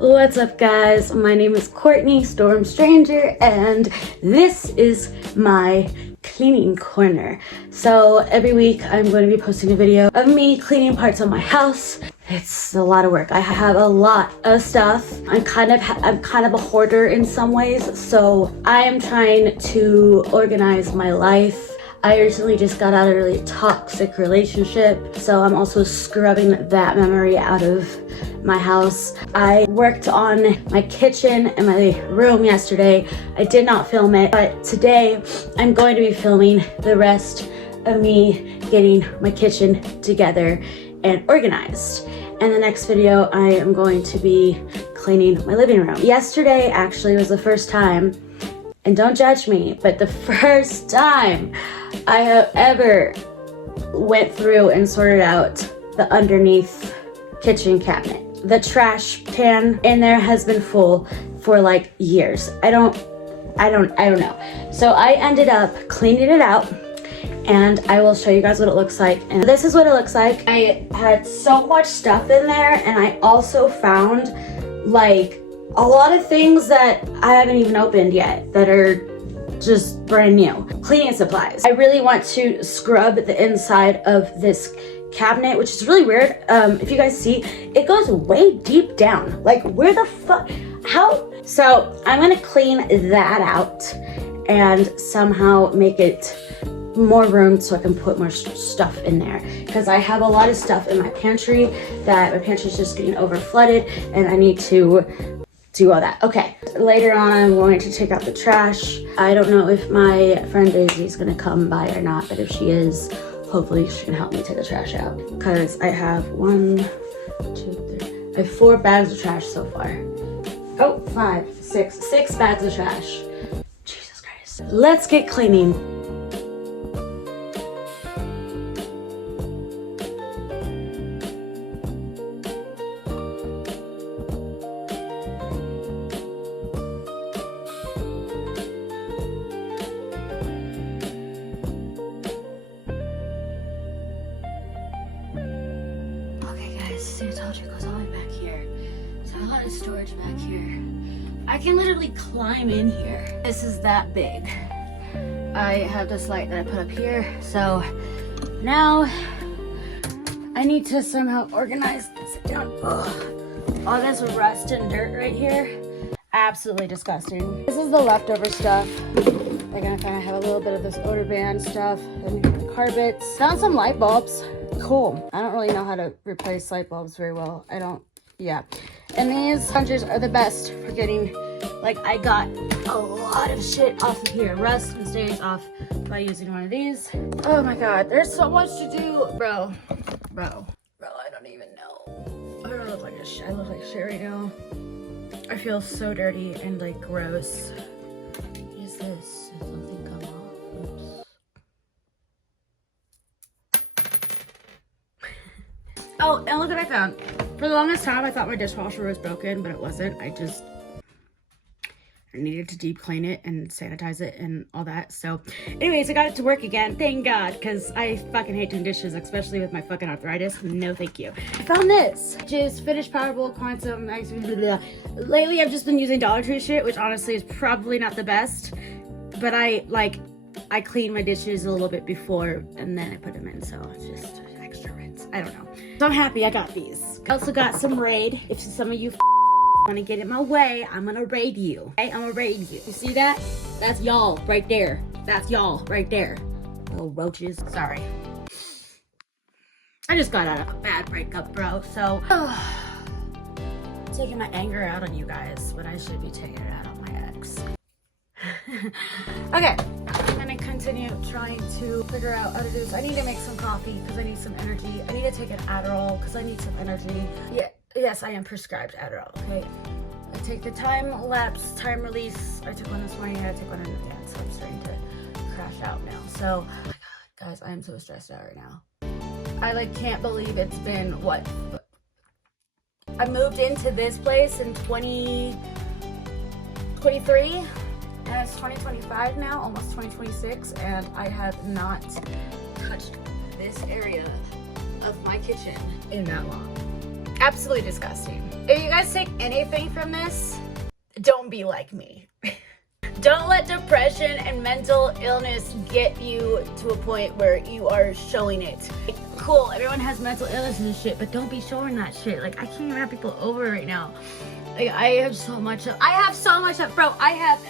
What's up, guys? My name is Courtney, Storm Stranger, and this is my cleaning corner. So every week I'm going to be posting a video of me cleaning parts of my house. It's a lot of work. I have a lot of stuff. I'm kind of a hoarder in some ways, so I am trying to organize my life. I recently just got out of a really toxic relationship, so I'm also scrubbing that memory out of my house. I worked on my kitchen and my room yesterday. I did not film it, but today I'm going to be filming the rest of me getting my kitchen together and organized. In the next video, I am going to be cleaning my living room. Yesterday actually was the first time, and don't judge me, but the first time I have ever went through and sorted out the underneath kitchen cabinet. The trash can in there has been full for like years. I don't know. So I ended up cleaning it out, and I will show you guys what it looks like. And this is what it looks like. I had so much stuff in there, and I also found like a lot of things that I haven't even opened yet that are just brand new. Cleaning supplies. I really want to scrub the inside of this cabinet, which is really weird. If you guys see, it goes way deep down. Like, where the fuck, how? So I'm gonna clean that out and somehow make it more room so I can put more stuff in there, because I have a lot of stuff in my pantry that my pantry is just getting over flooded, and I need to do all that. Okay, later on I'm going to take out the trash. I don't know if my friend Daisy is gonna come by or not, but if she is, hopefully she can help me take the trash out, because I have 4 bags of trash so far. Oh, 6 bags of trash. Jesus Christ. Let's get cleaning. See, I told you it goes all the way back here. So a lot of storage back here. I can literally climb in here. This is that big. I have this light that I put up here. So now I need to somehow organize this down. Ugh. All this rust and dirt right here. Absolutely disgusting. This is the leftover stuff. Again, I kind of have a little bit of this odor band stuff. Then we have the carpets. Found some light bulbs. Cool. I don't really know how to replace light bulbs very well. Yeah. And these sponges are the best for getting, like, I got a lot of shit off of here. Rust and stains off by using one of these. Oh my God, there's so much to do. Bro, I don't even know. I don't look like I look like shit right now. I feel so dirty and like gross. What is this? Did something come off? Oops. Oh, and look what I found. For the longest time, I thought my dishwasher was broken, but it wasn't. I needed to deep clean it and sanitize it and all that. So anyways, I got it to work again. Thank God, because I fucking hate doing dishes, especially with my fucking arthritis. No, thank you. I found this, which is finished powder bowl, quantum. Lately, I've just been using Dollar Tree shit, which honestly is probably not the best. But I clean my dishes a little bit before and then I put them in, so it's just extra rinse. I don't know. So I'm happy I got these. I also got some Raid. If some of you want to get in my way, I'm gonna raid you. Okay, I'm gonna raid you. You see that? That's y'all right there. That's y'all right there. Little roaches. Sorry. I just got out of a bad breakup, bro. So taking my anger out on you guys, but I should be taking it out on my ex. Okay, I'm gonna continue trying to figure out how to do this. I need to make some coffee because I need some energy. I need to take an Adderall because I need some energy. Yeah, yes, I am prescribed Adderall, okay? I take the time lapse, time release. I took one this morning and I took one in advance, so I'm starting to crash out now. So, oh my God, guys, I am so stressed out right now. I like can't believe it's been, what? I moved into this place in 2023. And it's 2025 now, almost 2026, and I have not touched this area of my kitchen in that long. Absolutely disgusting. If you guys take anything from this, don't be like me. Don't let depression and mental illness get you to a point where you are showing it. Cool, everyone has mental illness and shit, but don't be showing that shit. Like, I can't even have people over right now. Like, I have so much up, bro. I have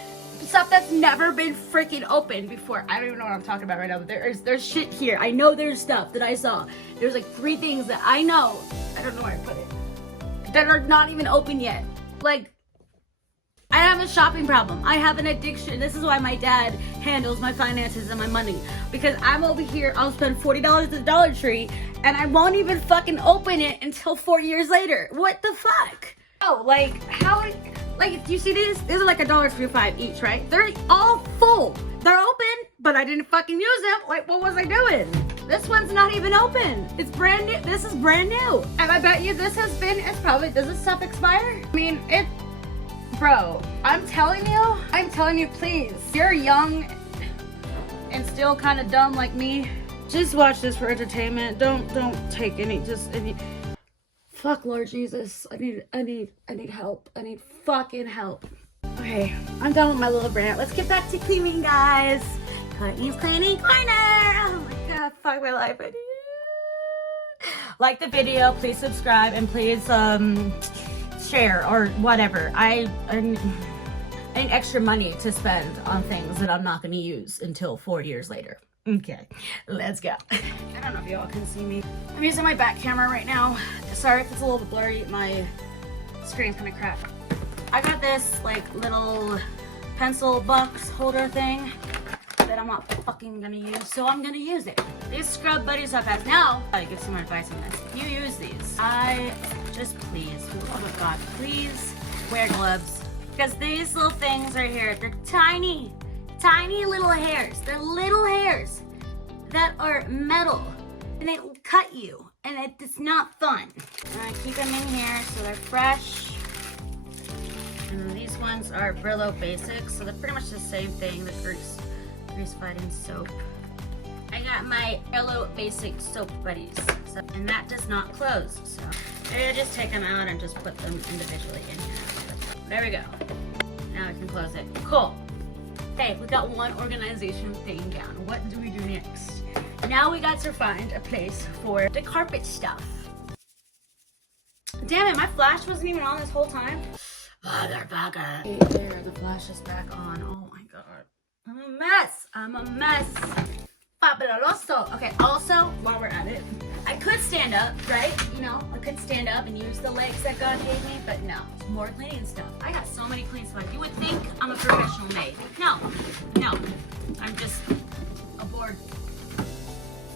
stuff that's never been freaking opened before. I don't even know what I'm talking about right now, but there's shit here. I know there's stuff that I saw. There's like 3 things that I know, I don't know where I put it, that are not even open yet. Like, I have a shopping problem. I have an addiction. This is why my dad handles my finances and my money. Because I'm over here, I'll spend $40 at the Dollar Tree, and I won't even fucking open it until 4 years later. What the fuck? Oh, like, how, like, do you see these? These are like $1.25 each, right? They're all full. They're open, but I didn't fucking use them. Like, what was I doing? This one's not even open. It's brand new. This is brand new. And I bet you this has been, it's probably, does this stuff expire? I mean, it, bro, I'm telling you, please, if you're young and still kind of dumb like me, just watch this for entertainment. Don't take any, fuck, Lord Jesus. I need help. I need fucking help. Okay, I'm done with my little rant. Let's get back to cleaning, guys. Courtney's cleaning corner. Oh my God, fuck my life. Like the video, please subscribe, and please, share or whatever. I need extra money to spend on things that I'm not going to use until 4 years later. Okay, let's go. I don't know if y'all can see me. I'm using my back camera right now. Sorry if it's a little bit blurry. My screen's kind of crap. I got this like little pencil box holder thing that I'm not fucking gonna use, so I'm gonna use it. These Scrub Buddy stuff has now. I give some advice on this. If you use these, just please, for the love of God, please wear gloves, because these little things right here, they're tiny little hairs. They're little hairs that are metal, and they cut you, and it's not fun. And I keep them in here so they're fresh. And these ones are Brillo Basics, so they're pretty much the same thing. The grease fighting soap. I got my Brillo Basic Soap Buddies, and that does not close. So I just take them out and just put them individually in here. There we go. Now I can close it. Cool. Hey, we got one organization thing down. What do we do next? Now we got to find a place for the carpet stuff. Damn it, my flash wasn't even on this whole time. Motherfucker. Hey, there, the flash is back on. Oh my God. I'm a mess. Fabuloso. Okay, also, while we're at it, I could stand up, right? You know, I could stand up and use the legs that God gave me, but no, more cleaning stuff. I got so many clean stuff. You would think I'm a professional maid. No, I'm just a bored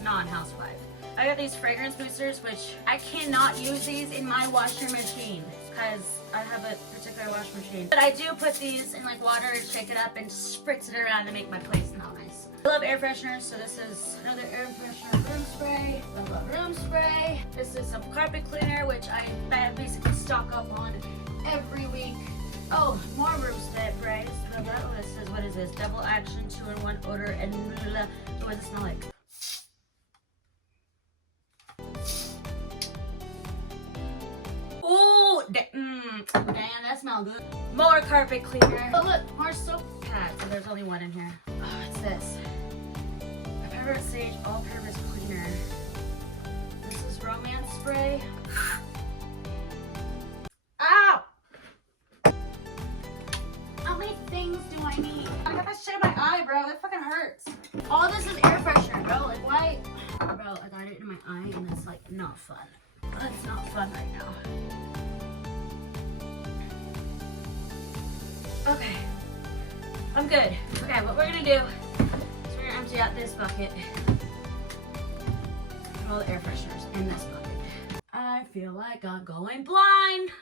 non-housewife. I got these fragrance boosters, which I cannot use these in my washer machine because I have a particular wash machine. But I do put these in like water and shake it up and spritz it around to make my place smell nice. I love air fresheners, so this is another air freshener room spray. I love room spray. This is some carpet cleaner, which I basically stock up on every week. Oh, more room spray. What is this? Double action 2-in-1 odor and what does it smell like? Oh, damn, that smells good. More carpet cleaner. Oh look, more soap pads. So there's only one in here. Oh, it's this. Peppermint Sage All-Purpose Cleaner. This is Romance Spray. Ow! How many things do I need? I got that shit in my eye, bro. That fucking hurts. All this is air freshener, bro. Like, why? Bro, I got it in my eye and it's like not fun. That's not fun right now. Okay, I'm good. Okay, what we're gonna do is we're gonna empty out this bucket. Put all the air fresheners in this bucket. I feel like I'm going blind.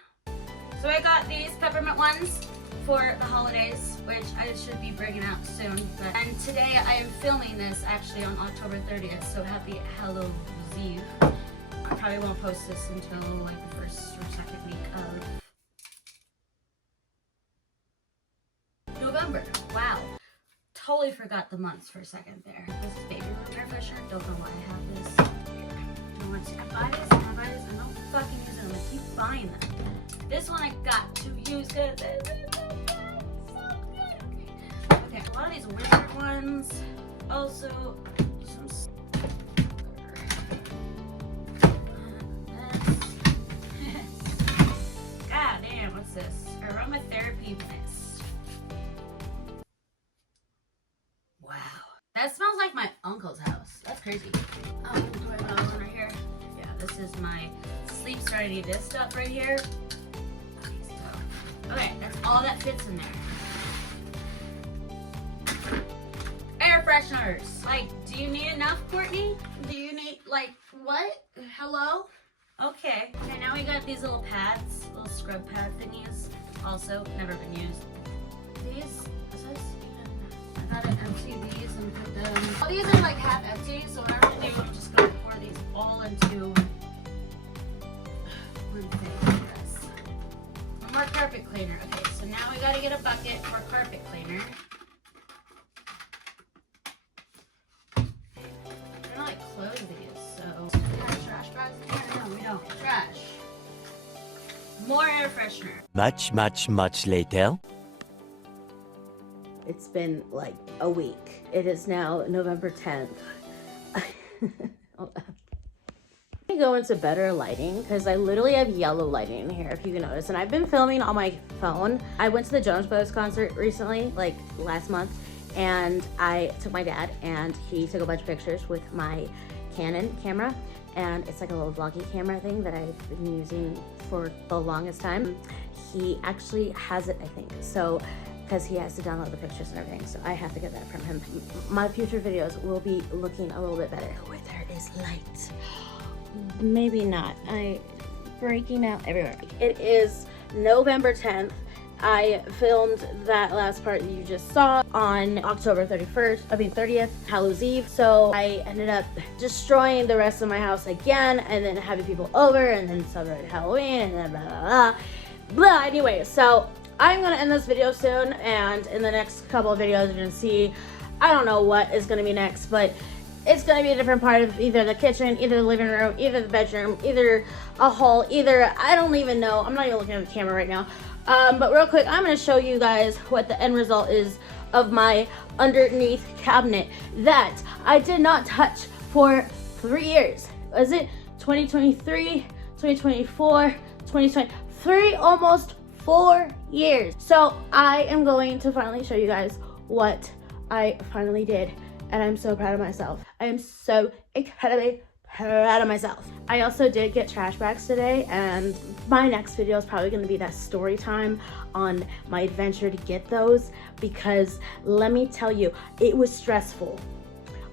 So I got these peppermint ones for the holidays, which I should be bringing out soon. And today I am filming this actually on October 30th, so happy Halloween Eve. I probably won't post this until like the first or second week of November. Wow. Totally forgot the months for a second there. This is baby room air freshener. Don't know why I have this. Here. I want to buy this. Can I buy this? I don't fucking use them. I keep buying them. This one I got to use because it's so good. Okay, a lot of these wizard ones. Also, some. God damn, what's this? Aromatherapy mist. Wow. That smells like my uncle's house. That's crazy. Oh, do I have another one right here? Yeah, this is my sleep serenity. This stuff right here. Okay, that's all that fits in there. Air fresheners. Like, do you need enough, Courtney? Do you need, like, what? Hello? Okay. Okay, now we got these little pads, little scrub pad thingies. Also, never been used. These, is this even? I gotta empty these and put them. All these are like half empty, so what I'm gonna do, I'm just gonna pour these all into one thing like this. One more carpet cleaner. Okay, so now we gotta get a bucket for carpet cleaner. I'm gonna like close these, so. Trash bags in here? No, we don't. Trash. More air freshener. Much later. It's been like a week. It is now November 10th. Let me go into better lighting because I literally have yellow lighting in here, if you can notice. And I've been filming on my phone. I went to the Jonas Brothers concert recently, like last month, and I took my dad and he took a bunch of pictures with my Canon camera. And it's like a little vloggy camera thing that I've been using for the longest time. He actually has it, I think. So, because he has to download the pictures and everything. So I have to get that from him. My future videos will be looking a little bit better. Where there is light. Maybe not. I'm breaking out everywhere. It is November 10th. I filmed that last part that you just saw on October 30th, Hallows Eve. So I ended up destroying the rest of my house again and then having people over and then celebrating Halloween and then blah, blah, blah. Blah, anyway, so I'm gonna end this video soon, and in the next couple of videos you're gonna see, I don't know what is gonna be next, but it's gonna be a different part of either the kitchen, either the living room, either the bedroom, either a hall, either, I don't even know. I'm not even looking at the camera right now. But real quick, I'm going to show you guys what the end result is of my underneath cabinet that I did not touch for 3 years. Was it 2023, 2024, 2023, almost 4 years. So I am going to finally show you guys what I finally did. And I'm so proud of myself. I am so incredibly proud of myself. I also did get trash bags today, and my next video is probably going to be that story time on my adventure to get those, because let me tell you, it was stressful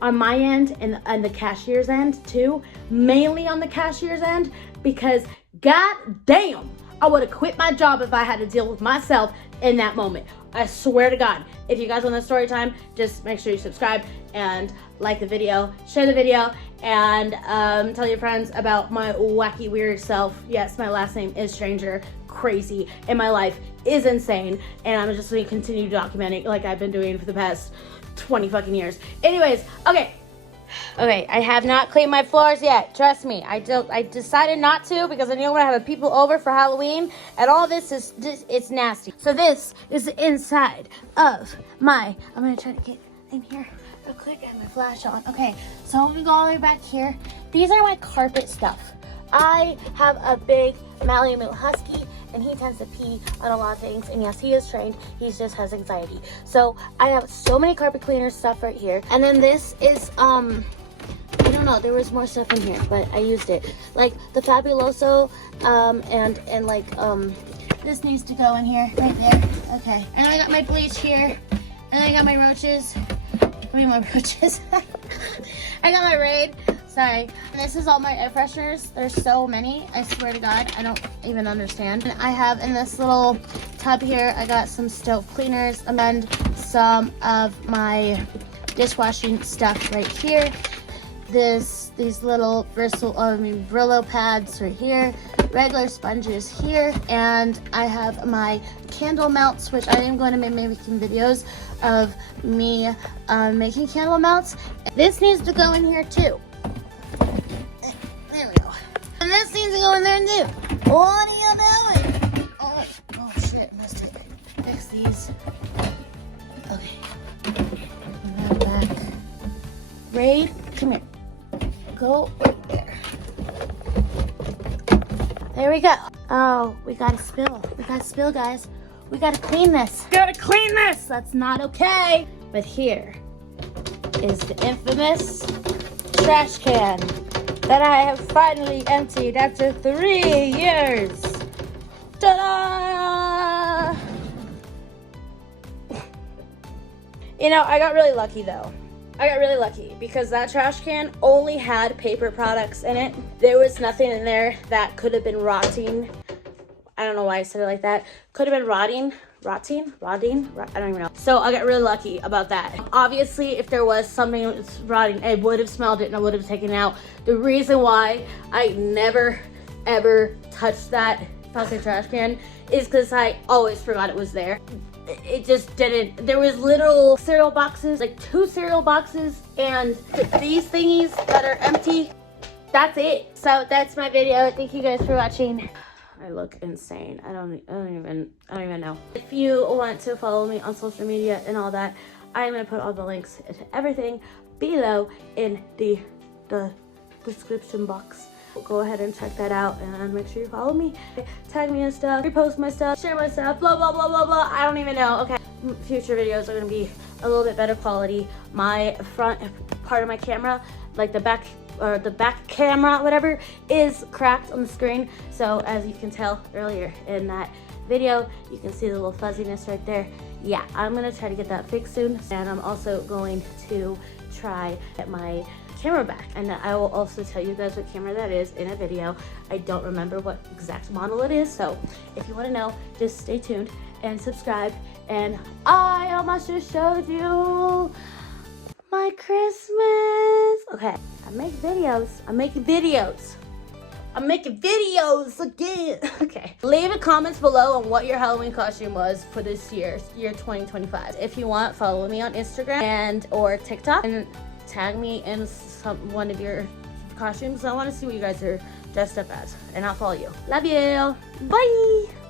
on my end and the cashier's end too, mainly on the cashier's end, because god damn, I would have quit my job if I had to deal with myself in that moment. I swear to God. If you guys want the story time, just make sure you subscribe and like the video, share the video, and tell your friends about my wacky, weird self. Yes, my last name is Stranger, crazy, and my life is insane, and I'm just gonna continue documenting like I've been doing for the past 20 fucking years. Anyways, okay, I have not cleaned my floors yet. Trust me, I decided not to because I knew I'm gonna have people over for Halloween, and all this is it's nasty. So this is the inside of my. I'm gonna try to get in here real quick. I have my flash on. Okay, so I'm gonna go all the way back here. These are my carpet stuff. I have a big Malamute Husky, and he tends to pee on a lot of things. And yes, he is trained. He just has anxiety. So I have so many carpet cleaner stuff right here. And then this is I don't know. There was more stuff in here, but I used it. Like the Fabuloso, and like this needs to go in here right there. Okay. And I got my bleach here, and I got my roaches. I mean my roaches. I got my Raid. Sorry. This is all my air fresheners. There's so many. I swear to God, I don't even understand. And I have in this little tub here, I got some stove cleaners and then some of my dishwashing stuff right here. These little Brillo pads right here, regular sponges here, and I have my candle melts, which I am going to be making videos of me making candle melts. This needs to go in here too. There we go. And this needs to go in there and do? What are you doing? Oh shit, missed it. Fix these. Okay. And then back. Raid, come here. Go right there. There we go. Oh, we got a spill. We got a spill, guys. We gotta clean this. Gotta clean this! That's not okay. But here is the infamous trash can that I have finally emptied after 3 years. Ta-da! You know, I got really lucky though. I got really lucky because that trash can only had paper products in it. There was nothing in there that could have been rotting. I don't know why I said it like that. Could have been rotting. I don't even know. So I got really lucky about that. Obviously, if there was something that was rotting, I would have smelled it and I would have taken it out. The reason why I never, ever touched that fucking trash can is because I always forgot it was there. It just didn't. There was little cereal boxes, like 2 cereal boxes, and these thingies that are empty. That's it. So that's my video. Thank you guys for watching. I look insane. I don't even know. If you want to follow me on social media and all that, I'm gonna put all the links to everything below in the description box. Go ahead and check that out and make sure you follow me. Tag me and stuff, repost my stuff, share my stuff, blah blah blah blah blah. I don't even know. Okay. Future videos are gonna be a little bit better quality. My front part of my camera, like the back camera, whatever, is cracked on the screen. So as you can tell earlier in that video, you can see the little fuzziness right there. Yeah, I'm gonna try to get that fixed soon. And I'm also going to try get my camera back. And I will also tell you guys what camera that is in a video. I don't remember what exact model it is. So if you wanna know, just stay tuned and subscribe. And I almost just showed you my Christmas. Okay, I'm making videos again. Okay, leave a comments below on what your Halloween costume was for this year 2025. If you want, follow me on Instagram and or TikTok and tag me in one of your costumes. I want to see what you guys are dressed up as, and I'll follow you. Love you. Bye.